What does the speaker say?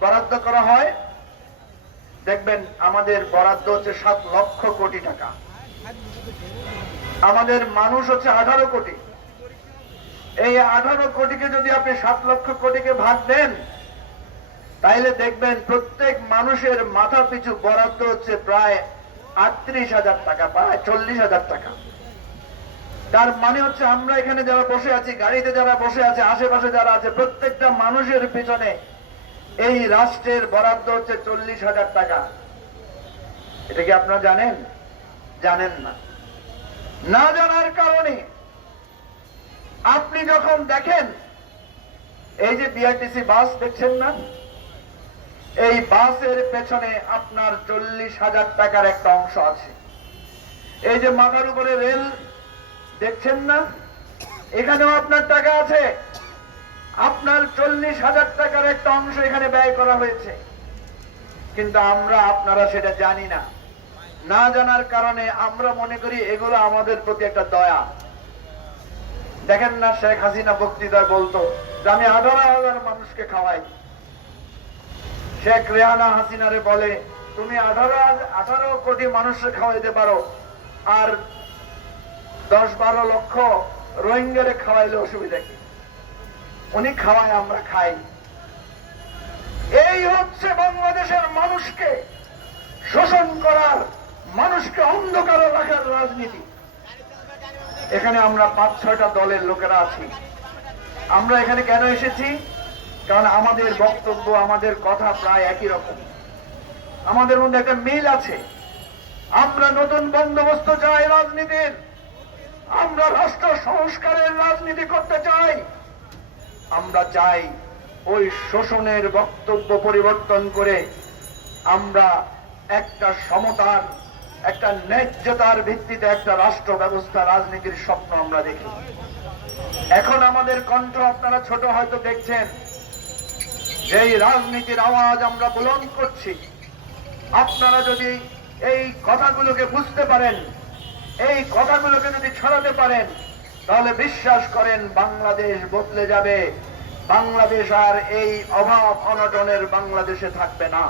বরাদ্দ করা হয়। দেখবেন আমাদের বরাদ্দ হচ্ছে সাত লক্ষ কোটি টাকা। আমাদের মানুষ হচ্ছে আঠারো কোটি। এই আঠারো কোটিকে যদি আপনি সাত লক্ষ কোটিকে ভাগ দেন, তাইলে দেখবেন প্রত্যেক মানুষের মাথা পিছু বরাদ্দ হচ্ছে প্রায় আটত্রিশ হাজার টাকা, প্রায় চল্লিশ হাজার টাকা। তার মানে হচ্ছে আমরা এখানে যারা বসে আছি, গাড়িতে যারা বসে আছে, আশেপাশে যারা আছে, প্রত্যেকটা মানুষের পিছনে এই রাষ্ট্রের বরাদ্দ হচ্ছে চল্লিশ হাজার টাকা। এটা কি আপনারা জানেন? জানেন না। না জানার কারণে আপনি যখন দেখেন, এই যে বিআরটিসি বাস দেখছেন না? এই বাসের পেছনে আপনার চল্লিশ হাজার টাকার একটা অংশ আছে। এই যে মাথার উপরে রেল দেখছেন না? এখানেও আপনার টাকা আছে। আপনার চল্লিশ হাজার টাকার একটা অংশ এখানে ব্যয় করা হয়েছে। কিন্তু আমরা আপনারা সেটা জানি না। না জানার কারণে আমরা মনে করি এগুলো আমাদের প্রতি একটা দয়া। দেখেন না শেখ হাসিনা বক্তৃতায় বলতো যে, আমি আঠারো হাজার মানুষকে খাওয়াই। শেখ রেহানা হাসিনারে বলে, তুমি আঠারো আঠারো কোটি মানুষকে খাওয়াইতে পারো আর দশ বারো লক্ষ রোহিঙ্গারে খাওয়াইলে অসুবিধা কি? উনি খাওয়ায় আমরা খাই। এই হচ্ছে বাংলাদেশের মানুষকে শোষণ করার, মানুষকে অন্ধকারে রাখার রাজনীতি। এখানে আমরা পাঁচ, ছয়টা দলের লোকেরা আছি। আমরা এখানে কেন এসেছি? কারণ আমাদের বক্তব্য, আমাদের কথা প্রায় একই রকম। আমাদের মধ্যে একটা মিল আছে। আমরা নতুন বন্দোবস্ত চাই রাজনীতির। আমরা রাষ্ট্র সংস্কারের রাজনীতি করতে চাই। আমরা চাই ওই শোষণের বক্তব্য পরিবর্তন করে আমরা একটা সমতার, একটা ন্যায্যতার ভিত্তিতে একটা রাষ্ট্র ব্যবস্থা, রাজনীতির স্বপ্ন আমরা দেখি। এখন আমাদের কণ্ঠ আপনারা ছোট হয়তো দেখছেন। যেই রাজনীতির আওয়াজ আমরা বুলন করছি, আপনারা যদি এই কথাগুলোকে বুঝতে পারেন, এই কথাগুলোকে যদি ছড়াতে পারেন তাহলে বিশ্বাস করেন বাংলাদেশ বদলে যাবে। বাংলাদেশ আর এই অভাব অনটনের বাংলাদেশে থাকবে না।